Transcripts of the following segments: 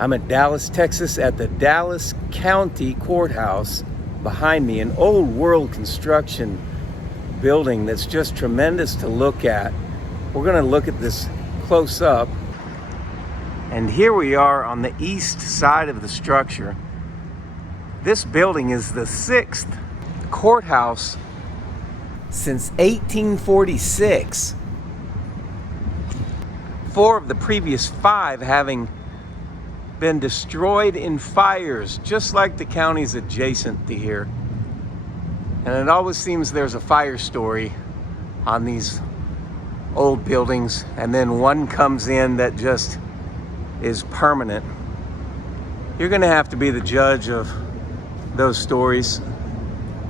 I'm at Dallas, Texas at the Dallas County Courthouse. Behind me, an old world construction building that's just tremendous to look at. We're gonna look at this close up. And here we are on the east side of the structure. This building is the 6th courthouse since 1846. 4 of the previous 5 having been destroyed in fires, just like the counties adjacent to here. And it always seems there's a fire story on these old buildings, and then one comes in that just is permanent. You're gonna have to be the judge of those stories,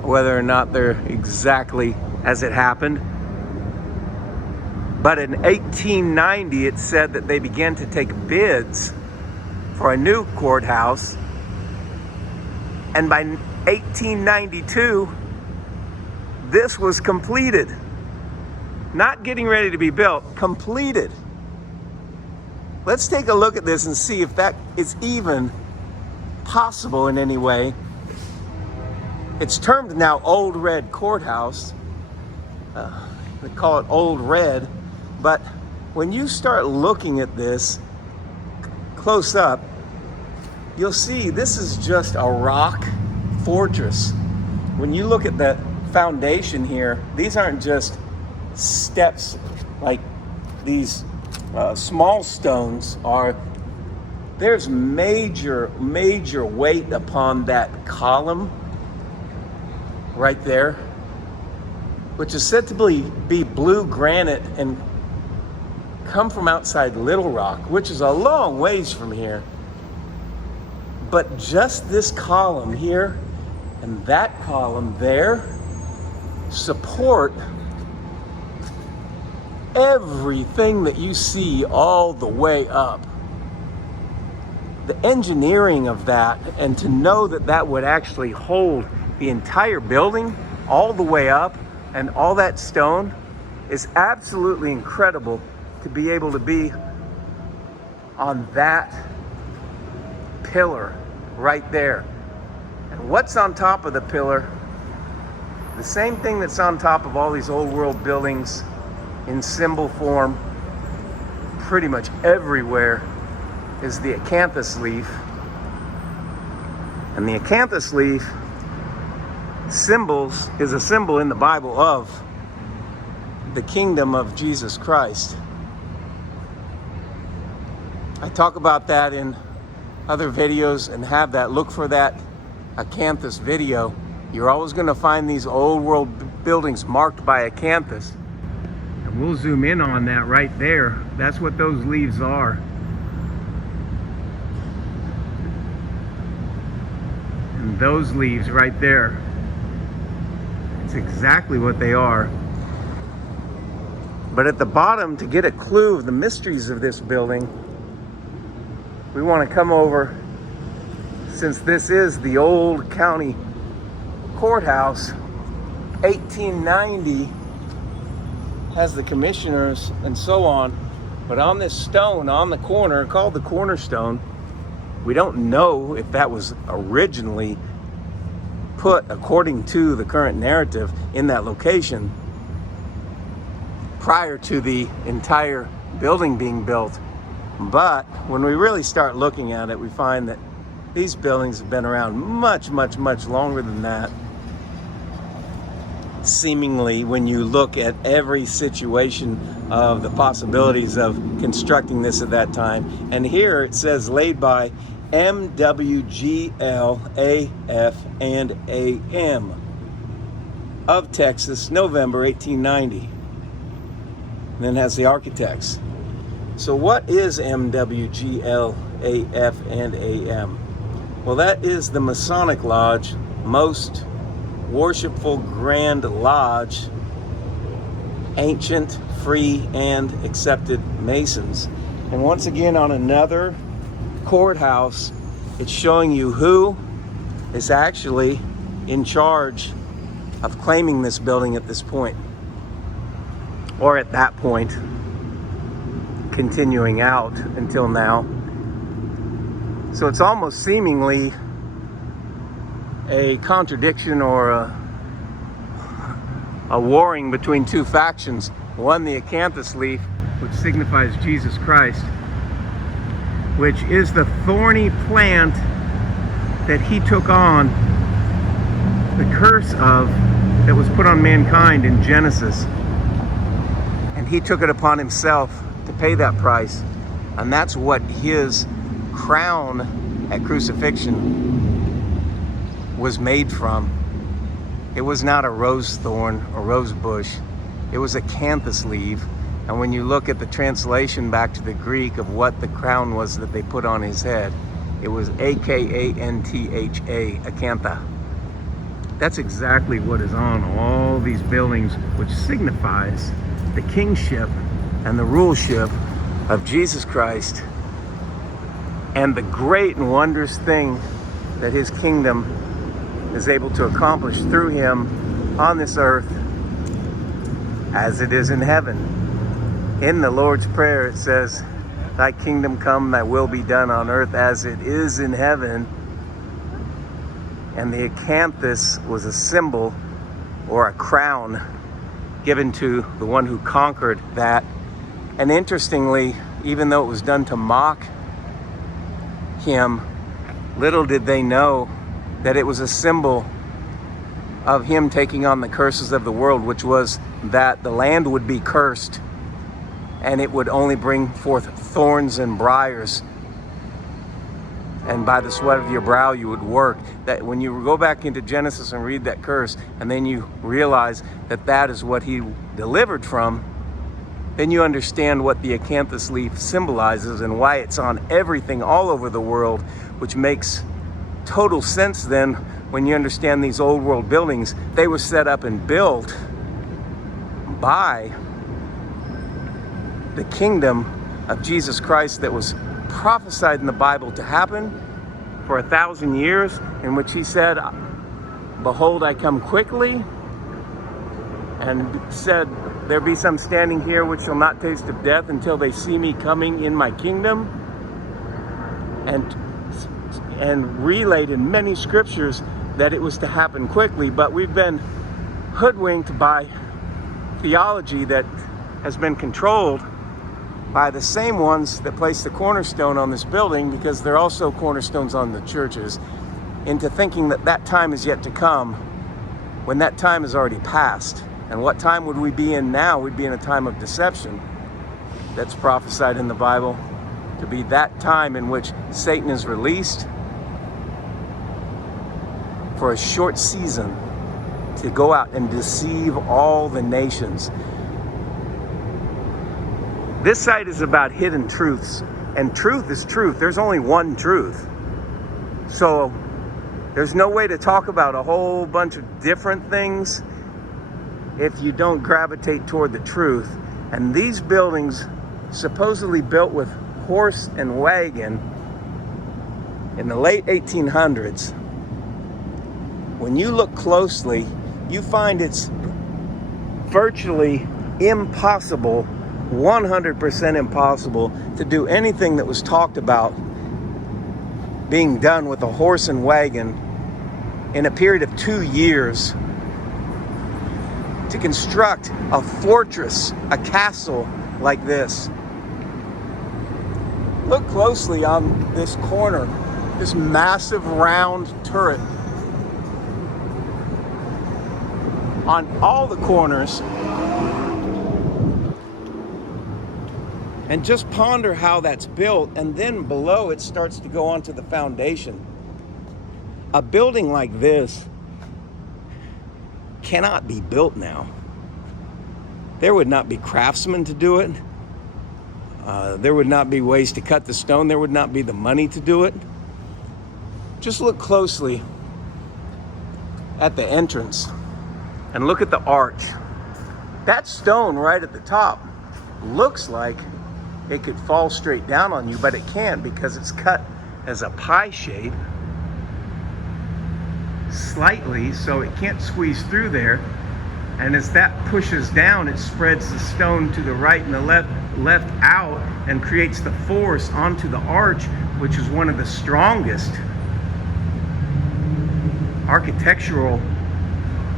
whether or not they're exactly as it happened. But in 1890, it said that they began to take bids for a new courthouse, and by 1892 this was completed. Not getting ready to be built, completed. Let's take a look at this and see if that is even possible in any way. It's termed now Old Red Courthouse. They call it Old Red, but when you start looking at this close up, you'll see this is just a rock fortress. When you look at the foundation here, these aren't just steps like these small stones are. There's major weight upon that column right there, which is said to be blue granite and come from outside Little Rock, which is a long ways from here. But just this column here and that column there support everything that you see all the way up. The engineering of that, and to know that that would actually hold the entire building all the way up and all that stone, is absolutely incredible to be able to be on that pillar right there. And what's on top of the pillar? The same thing that's on top of all these old world buildings in symbol form pretty much everywhere is the acanthus leaf. And the acanthus leaf is a symbol in the Bible of the kingdom of Jesus Christ. I talk about that in other videos and have that. Look for that acanthus video. You're always going to find these old world buildings marked by acanthus. And we'll zoom in on that right there. That's what those leaves are. And those leaves right there, it's exactly what they are. But at the bottom, to get a clue of the mysteries of this building, we want to come over, since this is the old county courthouse. 1890 has the commissioners and so on, but on this stone on the corner called the cornerstone, we don't know if that was originally put, according to the current narrative, in that location prior to the entire building being built. But when we really start looking at it, we find that these buildings have been around much longer than that. Seemingly, when you look at every situation of the possibilities of constructing this at that time. And here it says laid by MWGL AF and AM of Texas, November 1890. And then has the architects. So what is MWGL AF and AM? Well, that is the Masonic Lodge, most worshipful Grand Lodge, ancient, free, and accepted Masons. And once again, on another courthouse, it's showing you who is actually in charge of claiming this building at this point, or at that point, continuing out until now. So it's almost seemingly a contradiction or a warring between two factions. One, the acanthus leaf, which signifies Jesus Christ, which is the thorny plant that he took on the curse of, that was put on mankind in Genesis. And he took it upon himself to pay that price. And that's what his crown at crucifixion was made from. It was not a rose thorn or rose bush. It was a acanthus leaf. And when you look at the translation back to the Greek of what the crown was that they put on his head, it was A-K-A-N-T-H-A, acantha. That's exactly what is on all these buildings, which signifies the kingship and the ruleship of Jesus Christ, and the great and wondrous thing that his kingdom is able to accomplish through him on this earth as it is in heaven. In the Lord's Prayer it says, "Thy kingdom come, thy will be done on earth as it is in heaven." And the acanthus was a symbol or a crown given to the one who conquered that. And interestingly, even though it was done to mock him, little did they know that it was a symbol of him taking on the curses of the world, which was that the land would be cursed and it would only bring forth thorns and briars. And by the sweat of your brow you would work. That when you go back into Genesis and read that curse, and then you realize that that is what he delivered from, then you understand what the acanthus leaf symbolizes and why it's on everything all over the world, which makes total sense then when you understand these old world buildings. They were set up and built by the kingdom of Jesus Christ that was prophesied in the Bible to happen for 1,000 years, in which he said, "Behold, I come quickly," and said, "There be some standing here which shall not taste of death until they see me coming in my kingdom," and relayed in many scriptures that it was to happen quickly. But we've been hoodwinked by theology that has been controlled by the same ones that place the cornerstone on this building, because they're also cornerstones on the churches, into thinking that that time is yet to come, when that time is already past. And what time would we be in now? We'd be in a time of deception that's prophesied in the Bible to be that time in which Satan is released for a short season to go out and deceive all the nations. This site is about hidden truths, and truth is truth. There's only one truth. So there's no way to talk about a whole bunch of different things if you don't gravitate toward the truth. And these buildings, supposedly built with horse and wagon in the late 1800s, when you look closely, you find it's virtually impossible, 100% impossible, to do anything that was talked about being done with a horse and wagon in a period of 2 years. To construct a fortress, a castle like this. Look closely on this corner, this massive round turret. On all the corners. And just ponder how that's built, and then below it starts to go onto the foundation. A building like this cannot be built now. There would not be craftsmen to do it. There would not be ways to cut the stone. There would not be the money to do it. Just look closely at the entrance and look at the arch. That stone right at the top looks like it could fall straight down on you, but it can't, because it's cut as a pie shape slightly, so it can't squeeze through there. And as that pushes down, it spreads the stone to the right and the left out, and creates the force onto the arch, which is one of the strongest architectural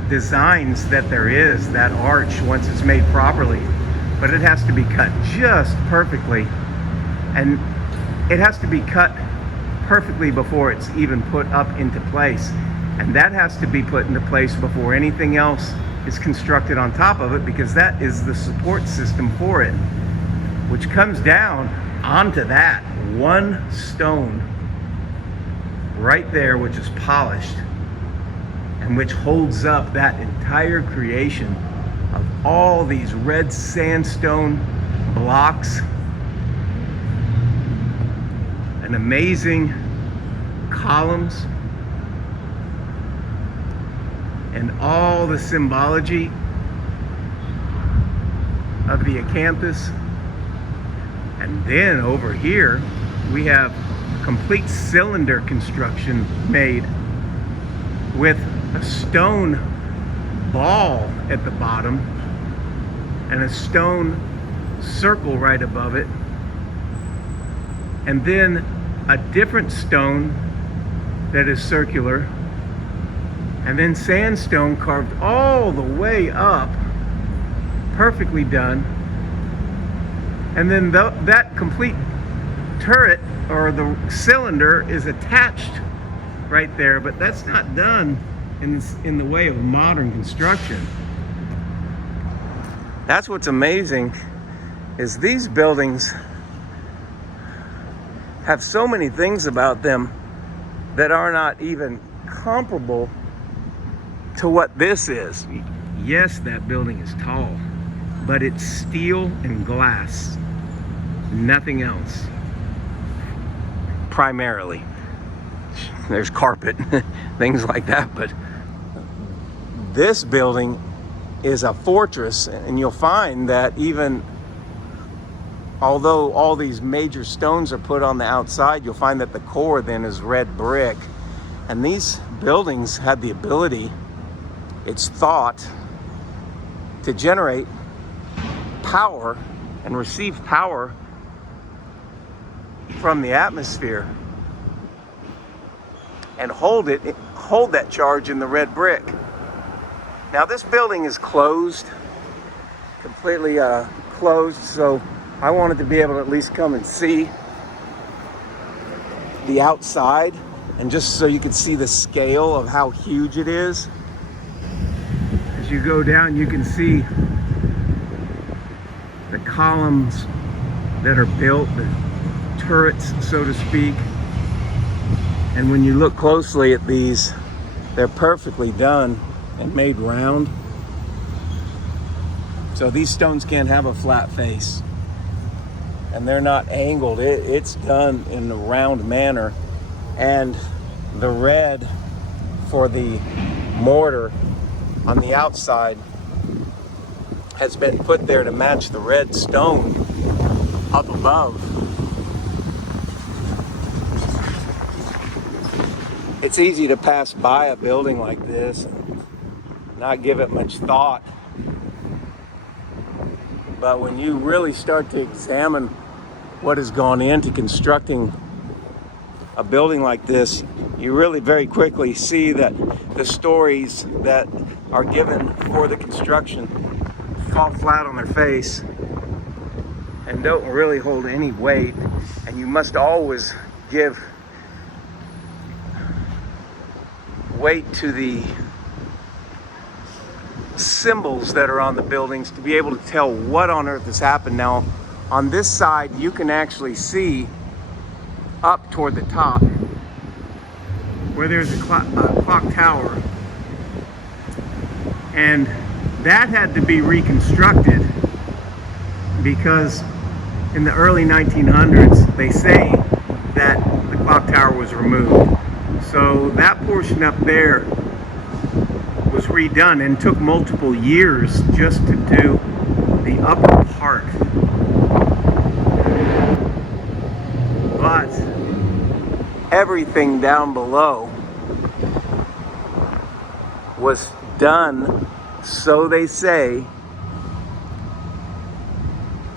designs that there is, that arch, once it's made properly. But it has to be cut just perfectly, and it has to be cut perfectly before it's even put up into place, and that has to be put into place before anything else is constructed on top of it, because that is the support system for it, which comes down onto that one stone right there, which is polished and which holds up that entire creation of all these red sandstone blocks and amazing columns and all the symbology of the acanthus. And then over here we have complete cylinder construction made with a stone ball at the bottom and a stone circle right above it, and then a different stone that is circular, and then sandstone carved all the way up, perfectly done. And then that complete turret or the cylinder is attached right there, but that's not done in the way of modern construction. That's what's amazing, is these buildings have so many things about them that are not even comparable to what this is. Yes, that building is tall, but it's steel and glass, nothing else. Primarily. There's carpet, things like that, but this building is a fortress, and you'll find that even although all these major stones are put on the outside, you'll find that the core then is red brick. And these buildings had the ability, it's thought, to generate power and receive power from the atmosphere and hold that charge in the red brick. Now this building is closed, completely closed, so I wanted to be able to at least come and see the outside, and just so you could see the scale of how huge it is. As you go down, you can see the columns that are built, the turrets, so to speak. And when you look closely at these, they're perfectly done and made round. So these stones can't have a flat face, and they're not angled. It's done in a round manner, and the red for the mortar on the outside has been put there to match the red stone up above. It's easy to pass by a building like this and not give it much thought. But when you really start to examine what has gone into constructing a building like this, you really very quickly see that the stories that are given for the construction fall flat on their face and don't really hold any weight. And you must always give weight to the symbols that are on the buildings to be able to tell what on earth has happened. Now, on this side, you can actually see up toward the top where there's a clock tower, and that had to be reconstructed because in the early 1900s they say that the clock tower was removed. So that portion up there was redone, and took multiple years just to do the upper part. But everything down below was done, so they say,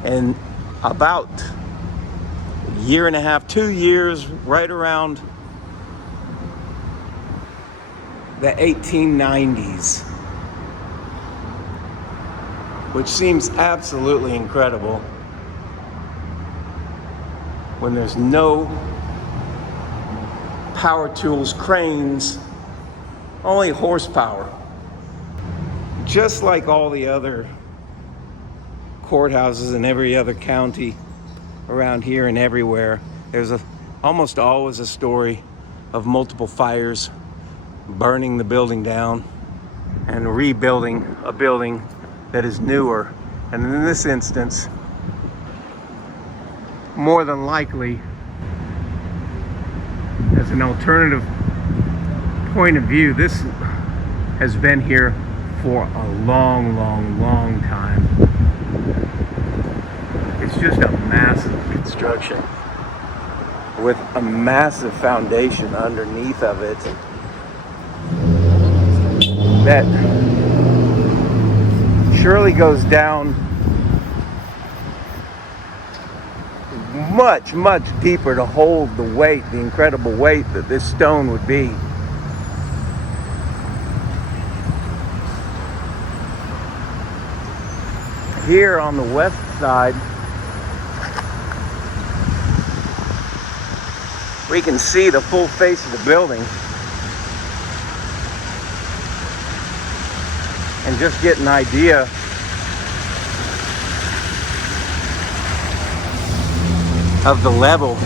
in about year and a half, 2 years, right around the 1890s, which seems absolutely incredible when there's no power tools, cranes, only horsepower. Just like all the other courthouses in every other county around here and everywhere, there's almost always a story of multiple fires burning the building down and rebuilding a building that is newer. And in this instance, more than likely, as an alternative point of view, this has been here for a long time. It's just a massive construction with a massive foundation underneath of it that surely goes down much deeper to hold the weight, the incredible weight that this stone would be. Here on the west side, we can see the full face of the building and just get an idea of the level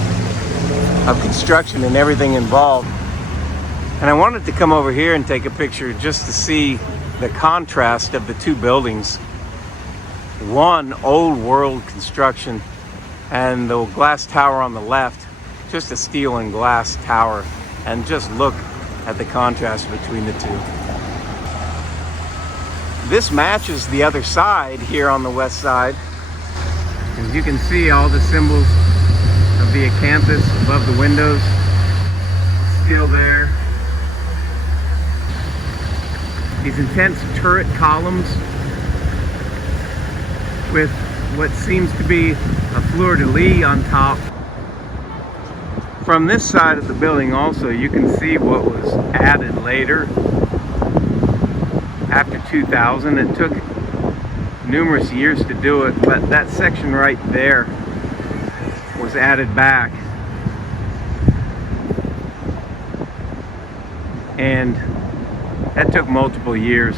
of construction and everything involved. And I wanted to come over here and take a picture just to see the contrast of the two buildings. One old world construction, and the glass tower on the left, just a steel and glass tower. And just look at the contrast between the two. This matches the other side here on the west side. As you can see, all the symbols of the acanthus above the windows still there. These intense turret columns with what seems to be a fleur-de-lis on top. From this side of the building also, you can see what was added later after 2000. It took numerous years to do it, but that section right there was added back. And that took multiple years.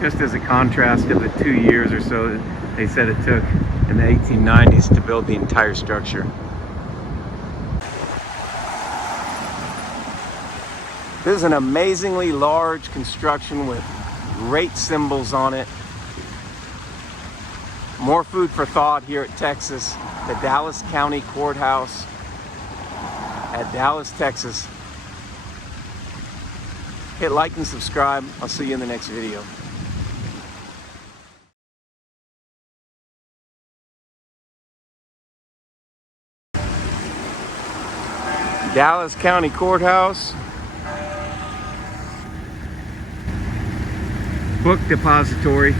Just as a contrast of the 2 years or so they said it took in the 1890s to build the entire structure. This is an amazingly large construction with great symbols on it. More food for thought here at Texas, the Dallas County Courthouse at Dallas, Texas. Hit like and subscribe. I'll see you in the next video. Dallas County Courthouse. Book depository.